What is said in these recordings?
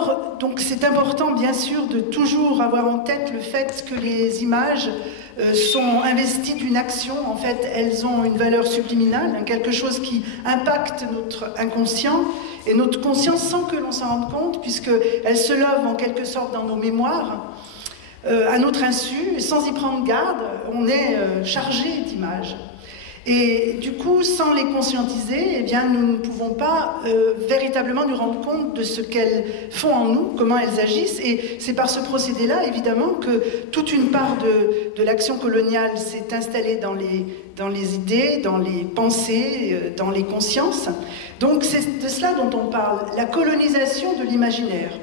Alors, donc c'est important bien sûr de toujours avoir en tête le fait que les images sont investies d'une action. En fait, elles ont une valeur subliminale, hein, quelque chose qui impacte notre inconscient et notre conscience sans que l'on s'en rende compte, puisqu'elles se lovent en quelque sorte dans nos mémoires, à notre insu, et sans y prendre garde, on est chargé d'images. Et du coup, sans les conscientiser, eh bien, nous ne pouvons pas véritablement nous rendre compte de ce qu'elles font en nous, comment elles agissent. Et c'est par ce procédé-là, évidemment, que toute une part de l'action coloniale s'est installée dans les idées, dans les pensées, dans les consciences. Donc c'est de cela dont on parle, la colonisation de l'imaginaire.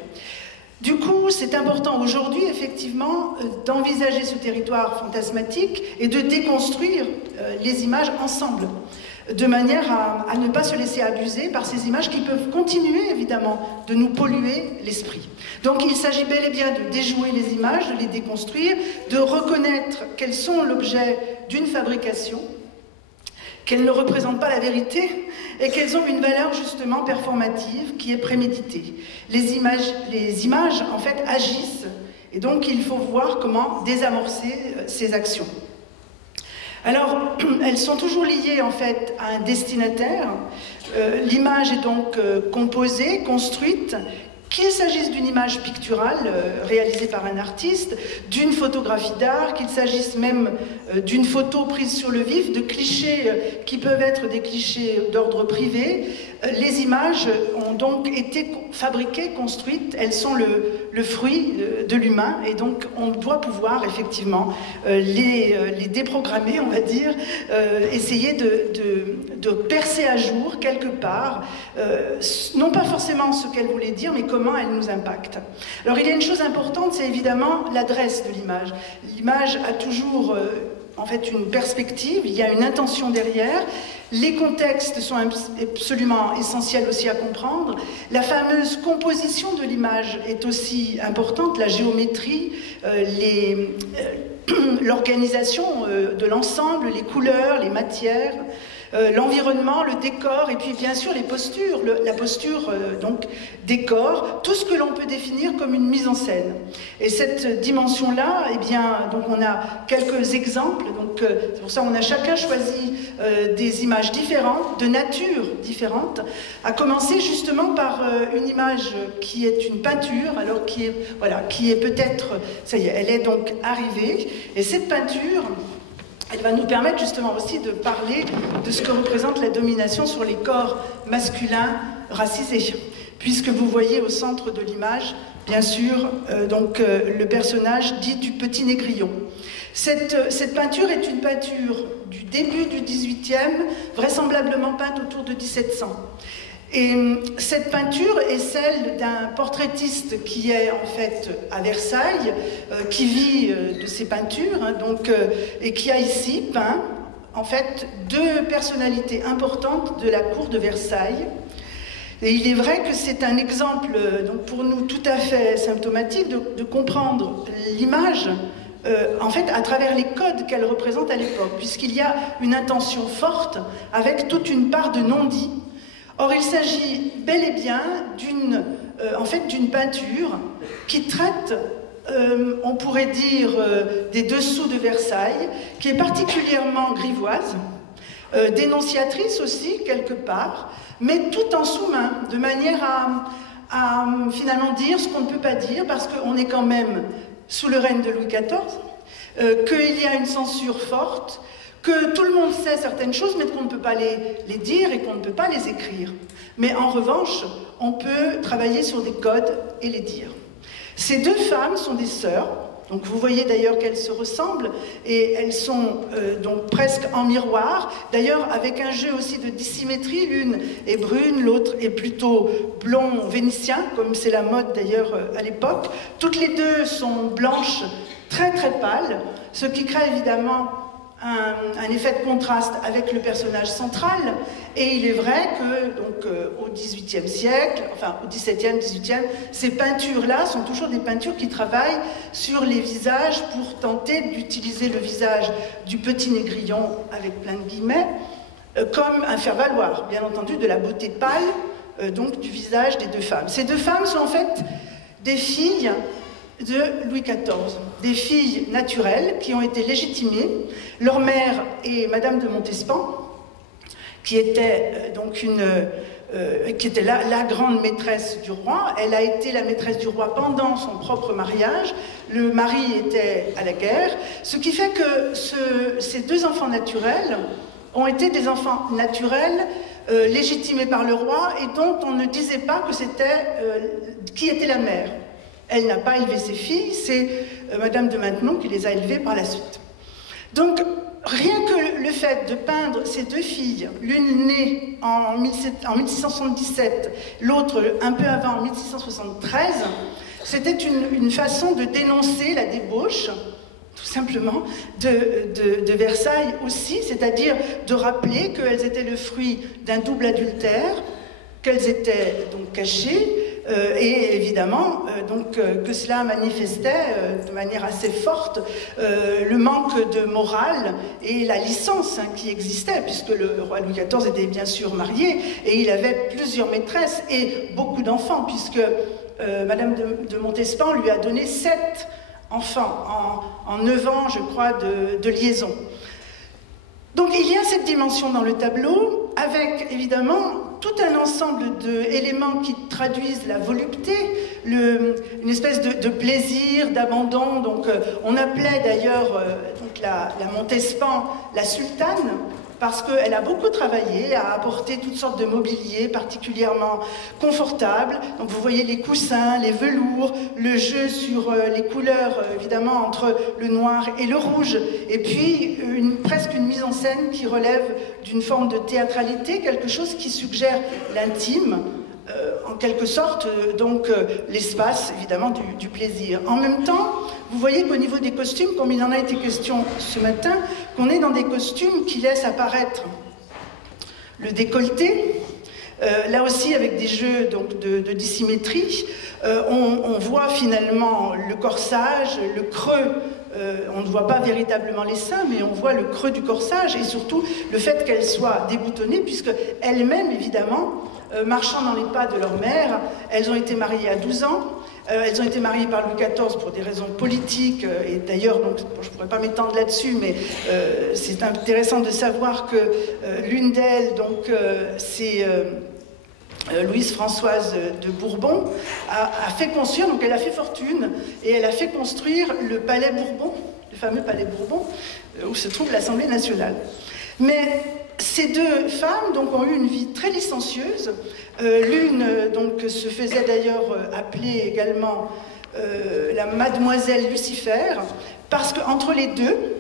Du coup, c'est important aujourd'hui, effectivement, d'envisager ce territoire fantasmatique et de déconstruire les images ensemble, de manière à ne pas se laisser abuser par ces images qui peuvent continuer, évidemment, de nous polluer l'esprit. Donc il s'agit bel et bien de déjouer les images, de les déconstruire, de reconnaître qu'elles sont l'objet d'une fabrication, qu'elles ne représentent pas la vérité et qu'elles ont une valeur justement performative qui est préméditée. Les images en fait agissent et donc il faut voir comment désamorcer ces actions. Alors, elles sont toujours liées en fait à un destinataire. L'image est donc composée, construite, qu'il s'agisse d'une image picturale réalisée par un artiste, d'une photographie d'art, qu'il s'agisse même d'une photo prise sur le vif, de clichés qui peuvent être des clichés d'ordre privé, les images ont donc été fabriquées, construites, elles sont le fruit de l'humain et donc on doit pouvoir effectivement les déprogrammer, on va dire, essayer de percer à jour quelque part, non pas forcément ce qu'elle voulait dire, mais comment elle nous impacte. Alors il y a une chose importante, c'est évidemment l'adresse de l'image. L'image a toujours en fait une perspective, il y a une intention derrière. Les contextes sont absolument essentiels aussi à comprendre. La fameuse composition de l'image est aussi importante, la géométrie, l'organisation de l'ensemble, les couleurs, les matières, l'environnement, le décor, et puis bien sûr les postures, la posture donc décor, tout ce que l'on peut définir comme une mise en scène. Et cette dimension-là, eh bien, donc on a quelques exemples, donc c'est pour ça qu'on a chacun choisi des images différentes, de nature différente, à commencer justement par une image qui est une peinture, alors qui est peut-être, ça y est, elle est donc arrivée, et cette peinture, elle va nous permettre justement aussi de parler de ce que représente la domination sur les corps masculins racisés. Puisque vous voyez au centre de l'image, bien sûr, le personnage dit du petit négrillon. Cette peinture est une peinture du début du XVIIIe, vraisemblablement peinte autour de 1700. Et cette peinture est celle d'un portraitiste qui est en fait à Versailles, qui vit de ses peintures, hein, et qui a ici peint en fait deux personnalités importantes de la cour de Versailles. Et il est vrai que c'est un exemple donc pour nous tout à fait symptomatique de comprendre l'image en fait à travers les codes qu'elle représente à l'époque, puisqu'il y a une intention forte avec toute une part de non-dit. Or, il s'agit bel et bien d'une peinture qui traite, on pourrait dire, des dessous de Versailles, qui est particulièrement grivoise, dénonciatrice aussi, quelque part, mais tout en sous-main, de manière à finalement dire ce qu'on ne peut pas dire, parce qu'on est quand même sous le règne de Louis XIV, qu'il y a une censure forte, que tout le monde sait certaines choses, mais qu'on ne peut pas les dire et qu'on ne peut pas les écrire. Mais en revanche, on peut travailler sur des codes et les dire. Ces deux femmes sont des sœurs, donc vous voyez d'ailleurs qu'elles se ressemblent, et elles sont donc presque en miroir, d'ailleurs avec un jeu aussi de dissymétrie, l'une est brune, l'autre est plutôt blond vénitien, comme c'est la mode d'ailleurs à l'époque. Toutes les deux sont blanches, très très pâles, ce qui crée évidemment un effet de contraste avec le personnage central, et il est vrai que donc, au XVIIIe siècle, enfin au XVIIe, XVIIIe, ces peintures-là sont toujours des peintures qui travaillent sur les visages pour tenter d'utiliser le visage du petit négrillon, avec plein de guillemets, comme un faire-valoir, bien entendu, de la beauté pâle donc du visage des deux femmes. Ces deux femmes sont en fait des filles de Louis XIV, des filles naturelles qui ont été légitimées. Leur mère est Madame de Montespan, qui était qui était la grande maîtresse du roi. Elle a été la maîtresse du roi pendant son propre mariage. Le mari était à la guerre, ce qui fait que ces deux enfants naturels ont été des enfants naturels légitimés par le roi et dont on ne disait pas que c'était qui était la mère. Elle n'a pas élevé ses filles, c'est Madame de Maintenon qui les a élevées par la suite. Donc, rien que le fait de peindre ces deux filles, l'une née en 1677, l'autre un peu avant, en 1673, c'était une façon de dénoncer la débauche, tout simplement, de Versailles aussi, c'est-à-dire de rappeler qu'elles étaient le fruit d'un double adultère, qu'elles étaient donc cachées, et évidemment que cela manifestait de manière assez forte le manque de morale et la licence qui existait, puisque le roi Louis XIV était bien sûr marié et il avait plusieurs maîtresses et beaucoup d'enfants, puisque Madame de Montespan lui a donné 7 enfants en 9 ans, je crois, de liaison. Donc il y a cette dimension dans le tableau, avec évidemment tout un ensemble d'éléments qui traduisent la volupté, une espèce de plaisir, d'abandon. Donc on appelait d'ailleurs la Montespan la sultane, parce qu'elle a beaucoup travaillé à apporter toutes sortes de mobilier particulièrement confortable. Donc vous voyez les coussins, les velours, le jeu sur les couleurs, évidemment, entre le noir et le rouge, et puis presque une mise en scène qui relève d'une forme de théâtralité, quelque chose qui suggère l'intime, en quelque sorte, l'espace, évidemment, du plaisir. En même temps, vous voyez qu'au niveau des costumes, comme il en a été question ce matin, qu'on est dans des costumes qui laissent apparaître le décolleté, là aussi avec des jeux de dissymétrie. On voit finalement le corsage, le creux. On ne voit pas véritablement les seins, mais on voit le creux du corsage et surtout le fait qu'elles soient déboutonnées, puisque elles-mêmes, évidemment, marchant dans les pas de leur mère, elles ont été mariées à 12 ans. Elles ont été mariées par Louis XIV pour des raisons politiques, et d'ailleurs, je ne pourrais pas m'étendre là-dessus, mais c'est intéressant de savoir que l'une d'elles, c'est Louise Françoise de Bourbon, a fait construire, donc elle a fait fortune, et elle a fait construire le palais Bourbon, le fameux palais Bourbon, où se trouve l'Assemblée nationale. Mais ces deux femmes ont eu une vie très licencieuse. L'une se faisait d'ailleurs appeler également la Mademoiselle Lucifer, parce qu'entre les deux,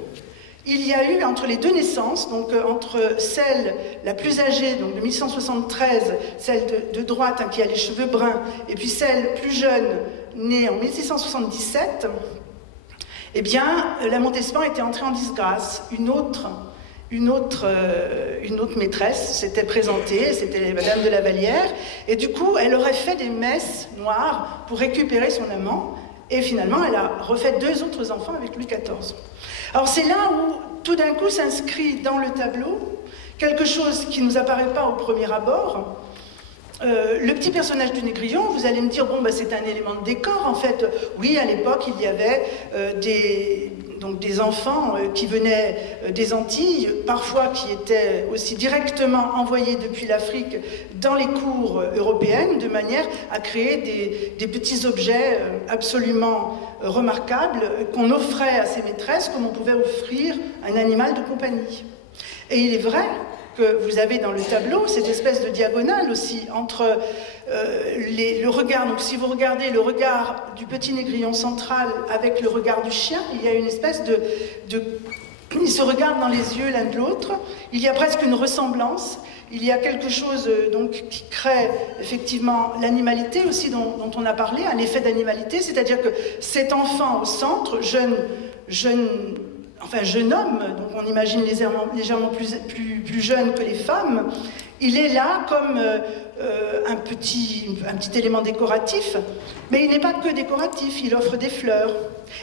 il y a eu, entre les deux naissances, entre celle la plus âgée, de 1173, celle de droite qui a les cheveux bruns, et puis celle plus jeune, née en 1677, eh bien, la Montespan était entrée en disgrâce. Une autre maîtresse s'était présentée, c'était Madame de la Vallière, et du coup, elle aurait fait des messes noires pour récupérer son amant, et finalement, elle a refait 2 autres enfants avec Louis XIV. Alors c'est là où, tout d'un coup, s'inscrit dans le tableau quelque chose qui ne nous apparaît pas au premier abord. Le petit personnage du Négrillon, vous allez me dire, c'est un élément de décor, en fait. Oui, à l'époque, il y avait des enfants qui venaient des Antilles, parfois qui étaient aussi directement envoyés depuis l'Afrique dans les cours européennes, de manière à créer des petits objets absolument remarquables qu'on offrait à ses maîtresses comme on pouvait offrir un animal de compagnie. Et il est vrai que vous avez dans le tableau cette espèce de diagonale aussi entre le regard. Donc si vous regardez le regard du petit Négrillon central avec le regard du chien, il y a une espèce ils se regardent dans les yeux l'un de l'autre, il y a presque une ressemblance, il y a quelque chose qui crée effectivement l'animalité aussi dont on a parlé, un effet d'animalité, c'est-à-dire que cet enfant au centre, jeune homme, donc on imagine légèrement plus jeune que les femmes, il est là comme un petit élément décoratif, mais il n'est pas que décoratif, il offre des fleurs.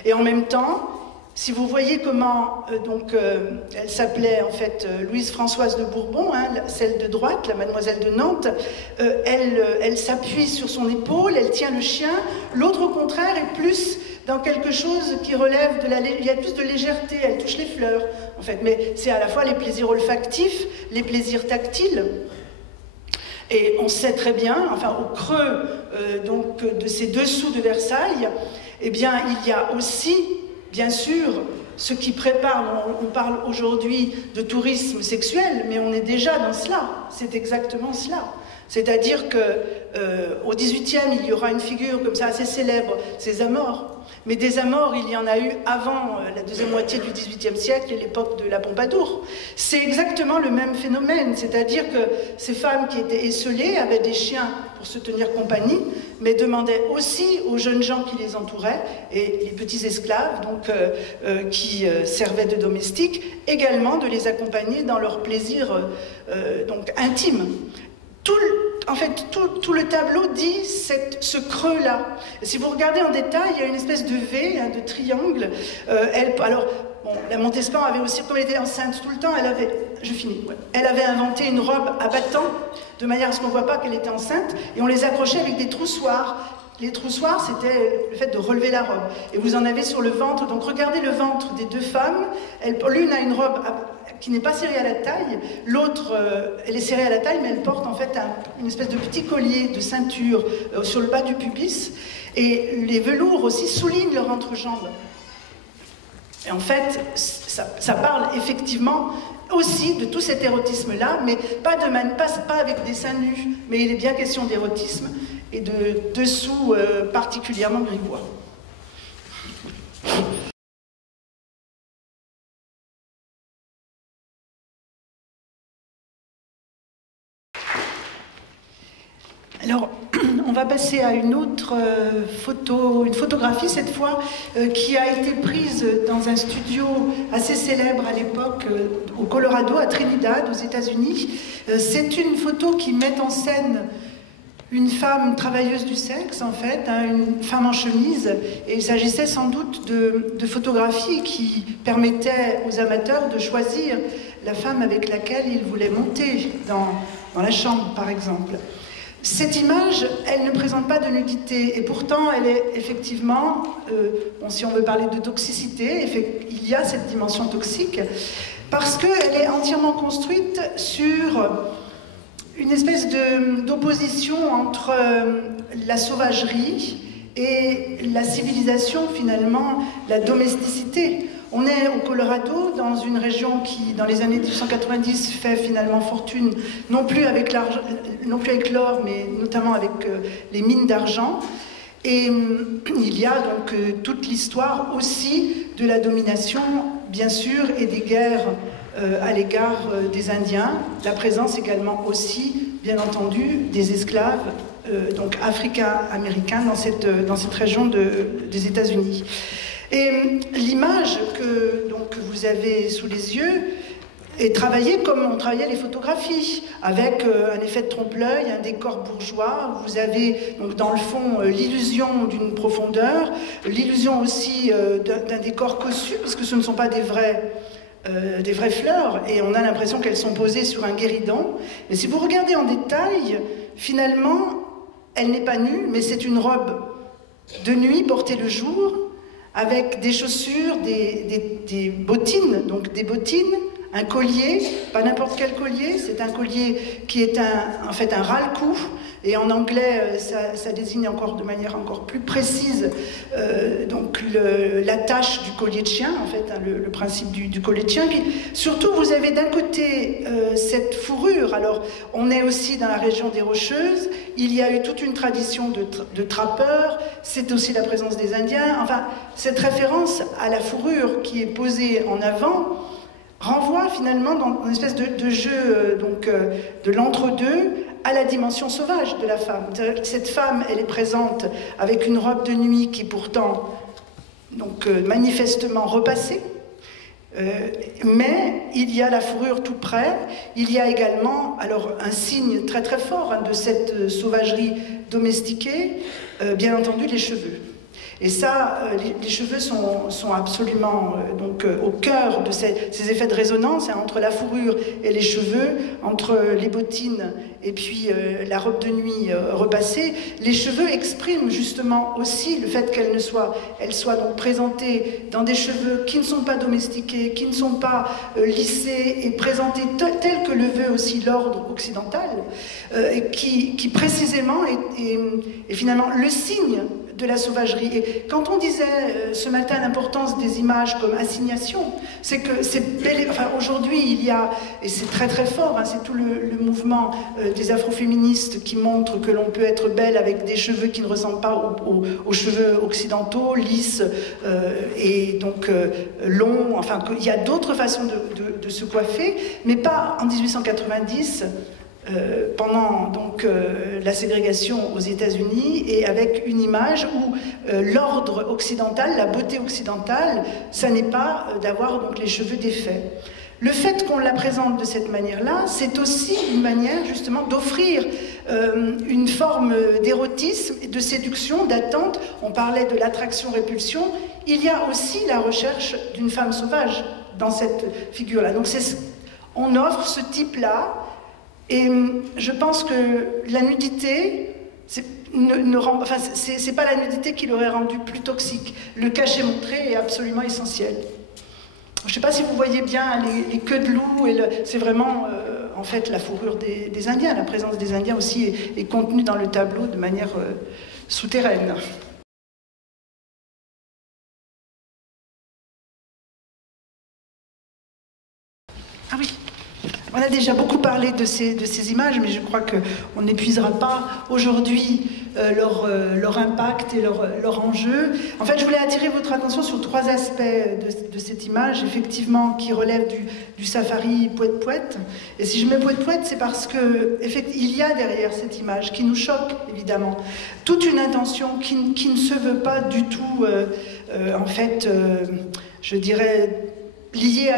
Et en même temps, Si vous voyez comment, elle s'appelait en fait Louise Françoise de Bourbon, hein, celle de droite, la mademoiselle de Nantes, elle s'appuie sur son épaule, elle tient le chien. L'autre, au contraire, est plus dans quelque chose qui relève de il y a plus de légèreté, elle touche les fleurs, en fait. Mais c'est à la fois les plaisirs olfactifs, les plaisirs tactiles. Et on sait très bien, enfin au creux de ces dessous de Versailles, eh bien il y a aussi, bien sûr, ce qui prépare, on parle aujourd'hui de tourisme sexuel, mais on est déjà dans cela, c'est exactement cela. C'est-à-dire qu'au XVIIIe, il y aura une figure comme ça assez célèbre, c'est Zamore. Mais des Zamores, il y en a eu avant la deuxième moitié du XVIIIe siècle et l'époque de la Pompadour. C'est exactement le même phénomène, c'est-à-dire que ces femmes qui étaient esseulées avaient des chiens pour se tenir compagnie, mais demandaient aussi aux jeunes gens qui les entouraient, et les petits esclaves qui servaient de domestiques, également de les accompagner dans leur plaisir intime. Tout le tableau dit ce creux-là. Si vous regardez en détail, il y a une espèce de V, hein, de triangle. La Montespan avait aussi, comme elle était enceinte tout le temps, elle avait inventé une robe à battants, de manière à ce qu'on ne voit pas qu'elle était enceinte, et on les accrochait avec des troussoirs. Les troussoirs, c'était le fait de relever la robe. Et vous en avez sur le ventre. Donc regardez le ventre des deux femmes. L'une a une robe qui n'est pas serrée à la taille. L'autre, elle est serrée à la taille, mais elle porte en fait une espèce de petit collier de ceinture sur le bas du pubis. Et les velours aussi soulignent leur entrejambe. Et en fait, ça parle effectivement aussi de tout cet érotisme-là, mais pas avec des seins nus, mais il est bien question d'érotisme et de dessous particulièrement grivois. Alors, on va passer à une autre une photographie cette fois, qui a été prise dans un studio assez célèbre à l'époque, au Colorado, à Trinidad, aux États-Unis. C'est une photo qui met en scène une femme travailleuse du sexe, en fait, hein, une femme en chemise, et il s'agissait sans doute de photographies qui permettaient aux amateurs de choisir la femme avec laquelle ils voulaient monter dans la chambre, par exemple. Cette image, elle ne présente pas de nudité, et pourtant elle est effectivement, si on veut parler de toxicité, il y a cette dimension toxique, parce qu'elle est entièrement construite sur une espèce d'opposition entre la sauvagerie et la civilisation, finalement, la domesticité. On est au Colorado, dans une région qui, dans les années 1890, fait finalement fortune, non plus avec l'or, mais notamment avec les mines d'argent. Et il y a donc toute l'histoire aussi de la domination, bien sûr, et des guerres à l'égard des Indiens. La présence également aussi, bien entendu, des esclaves donc africains-américains dans cette région des États-Unis. Et l'image que vous avez sous les yeux est travaillée comme on travaillait les photographies, avec un effet de trompe-l'œil, un décor bourgeois. Vous avez donc dans le fond l'illusion d'une profondeur, l'illusion aussi d'un décor cossu, puisque ce ne sont pas des vraies fleurs, et on a l'impression qu'elles sont posées sur un guéridon. Mais si vous regardez en détail, finalement, elle n'est pas nue, mais c'est une robe de nuit portée le jour, avec des chaussures, des bottines, donc des bottines, un collier, pas n'importe quel collier, c'est un collier qui est en fait un ras-le-cou, et en anglais ça désigne encore de manière encore plus précise l'attache du collier de chien, en fait, hein, le principe du collier de chien. Surtout, vous avez d'un côté cette fourrure. Alors, on est aussi dans la région des Rocheuses, il y a eu toute une tradition de trappeurs, c'est aussi la présence des Indiens. Enfin, cette référence à la fourrure qui est posée en avant renvoie finalement dans une espèce de jeu de l'entre-deux à la dimension sauvage de la femme. Cette femme, elle est présente avec une robe de nuit qui est pourtant manifestement repassée, mais il y a la fourrure tout près. Il y a également un signe très très fort de cette sauvagerie domestiquée, bien entendu les cheveux. Et ça, les cheveux sont absolument au cœur de ces effets de résonance, hein, entre la fourrure et les cheveux, entre les bottines et puis la robe de nuit repassée. Les cheveux expriment justement aussi le fait qu'elles soient donc présentées dans des cheveux qui ne sont pas domestiqués, qui ne sont pas lissés et présentés tels que le veut aussi l'ordre occidental, et qui précisément est finalement le signe de la sauvagerie. Et quand on disait ce matin l'importance des images comme assignation, c'est que aujourd'hui il y a, et c'est très très fort, hein, c'est tout le mouvement des afroféministes qui montrent que l'on peut être belle avec des cheveux qui ne ressemblent pas aux cheveux occidentaux, lisses et donc longs, enfin qu'il y a d'autres façons de se coiffer, mais pas en 1890. Pendant donc la ségrégation aux États-Unis, et avec une image où l'ordre occidental, la beauté occidentale, ça n'est pas d'avoir donc les cheveux défaits. Le fait qu'on la présente de cette manière-là, c'est aussi une manière justement d'offrir une forme d'érotisme, de séduction, d'attente. On parlait de l'attraction-répulsion. Il y a aussi la recherche d'une femme sauvage dans cette figure-là. Donc on offre ce type-là. Et je pense que la nudité, c'est pas la nudité qui l'aurait rendu plus toxique. Le cachet montré est absolument essentiel. Je ne sais pas si vous voyez bien les queues de loup, c'est vraiment en fait la fourrure des Indiens. La présence des Indiens aussi est contenue dans le tableau de manière souterraine. Ah oui. On a déjà beaucoup parlé de ces images, mais je crois qu'on n'épuisera pas aujourd'hui leur impact et leur enjeu. En fait, je voulais attirer votre attention sur 3 aspects de cette image, effectivement, qui relèvent du safari Pouet-Pouet. Et si je mets Pouet-Pouet, c'est parce qu'il y a derrière cette image, qui nous choque, évidemment, toute une intention qui ne se veut pas du tout, en fait, je dirais, liée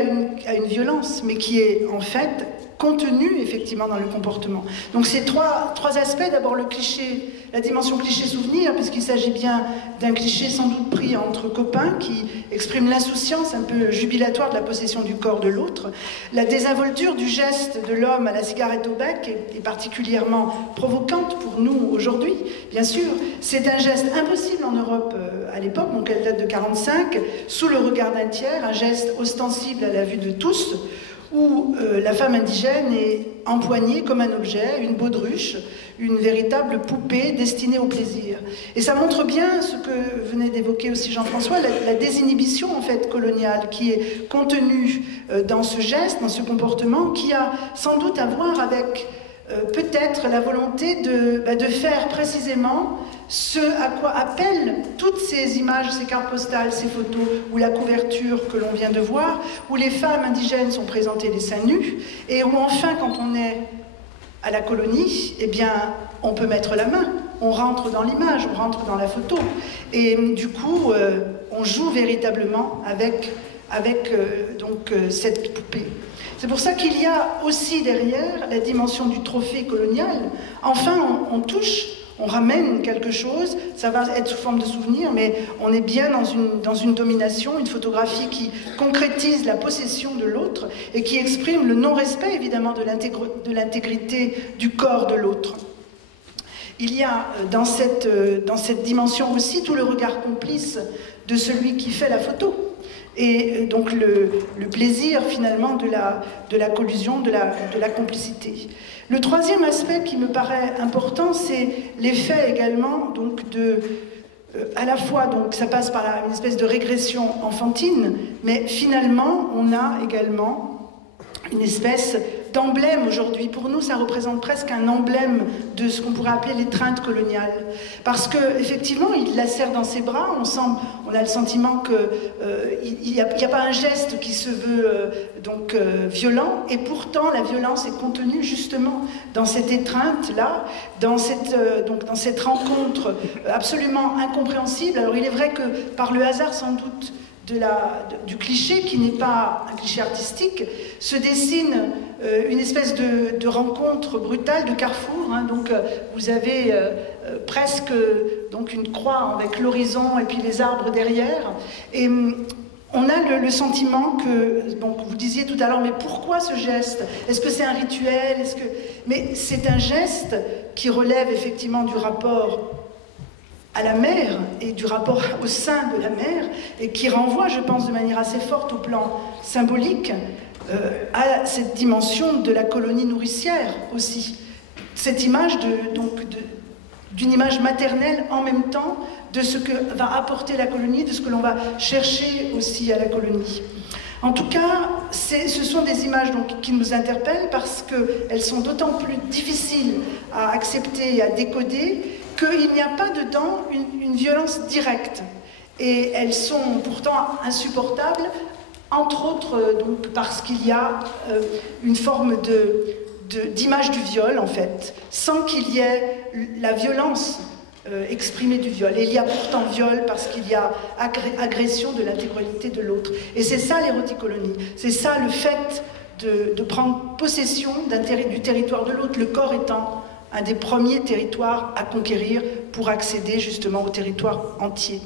à une violence, mais qui est en fait contenue effectivement dans le comportement. Donc ces trois aspects, d'abord le cliché, la dimension cliché-souvenir, puisqu'il s'agit bien d'un cliché sans doute pris entre copains qui exprime l'insouciance un peu jubilatoire de la possession du corps de l'autre. La désinvolture du geste de l'homme à la cigarette au bec est particulièrement provocante pour nous aujourd'hui, bien sûr. C'est un geste impossible en Europe à l'époque, donc elle date de 1945, sous le regard d'un tiers, un geste ostensible à la vue de tous, où la femme indigène est empoignée comme un objet, une baudruche, une véritable poupée destinée au plaisir. Et ça montre bien ce que venait d'évoquer aussi Jean-François, la désinhibition en fait coloniale qui est contenue dans ce geste, dans ce comportement, qui a sans doute à voir avec peut-être la volonté de faire précisément ce à quoi appellent toutes ces images, ces cartes postales, ces photos, ou la couverture que l'on vient de voir, où les femmes indigènes sont présentées les seins nus, et où enfin, quand on est à la colonie, eh bien, on peut mettre la main, on rentre dans l'image, on rentre dans la photo, et du coup, on joue véritablement avec cette poupée. C'est pour ça qu'il y a aussi derrière la dimension du trophée colonial. Enfin, on touche, on ramène quelque chose, ça va être sous forme de souvenir, mais on est bien dans une domination, une photographie qui concrétise la possession de l'autre et qui exprime le non-respect, évidemment, de l'intégrité du corps de l'autre. Il y a dans cette dimension aussi tout le regard complice de celui qui fait la photo. Et donc le plaisir finalement de la collusion, de la complicité. Le troisième aspect qui me paraît important, c'est l'effet également donc à la fois donc ça passe par une espèce de régression enfantine, mais finalement on a également une espèce d'emblème aujourd'hui. Pour nous, ça représente presque un emblème de ce qu'on pourrait appeler l'étreinte coloniale. Parce qu'effectivement, il la serre dans ses bras, on a le sentiment qu'il n'y a pas un geste qui se veut violent, et pourtant la violence est contenue justement dans cette étreinte-là, dans cette rencontre absolument incompréhensible. Alors il est vrai que par le hasard sans doute du cliché, qui n'est pas un cliché artistique, se dessine une espèce de rencontre brutale, de carrefour. Hein. Donc vous avez presque donc une croix avec l'horizon et puis les arbres derrière. Et on a le sentiment que, donc vous disiez tout à l'heure, mais pourquoi ce geste? Est-ce que c'est un rituel? Mais c'est un geste qui relève effectivement du rapport à la mer et du rapport au sein de la mer, et qui renvoie, je pense, de manière assez forte au plan symbolique à cette dimension de la colonie nourricière aussi. Cette image d'une image maternelle en même temps de ce que va apporter la colonie, de ce que l'on va chercher aussi à la colonie. En tout cas, ce sont des images donc, qui nous interpellent parce qu'elles sont d'autant plus difficiles à accepter et à décoder qu'il n'y a pas dedans une violence directe. Et elles sont pourtant insupportables, entre autres donc, parce qu'il y a une forme d'image du viol, en fait, sans qu'il y ait la violence exprimée du viol. Et il y a pourtant viol parce qu'il y a agression de l'intégralité de l'autre. Et c'est ça l'éroticolonie, c'est ça le fait de prendre possession du territoire de l'autre, le corps étant un des premiers territoires à conquérir pour accéder justement au territoire entier.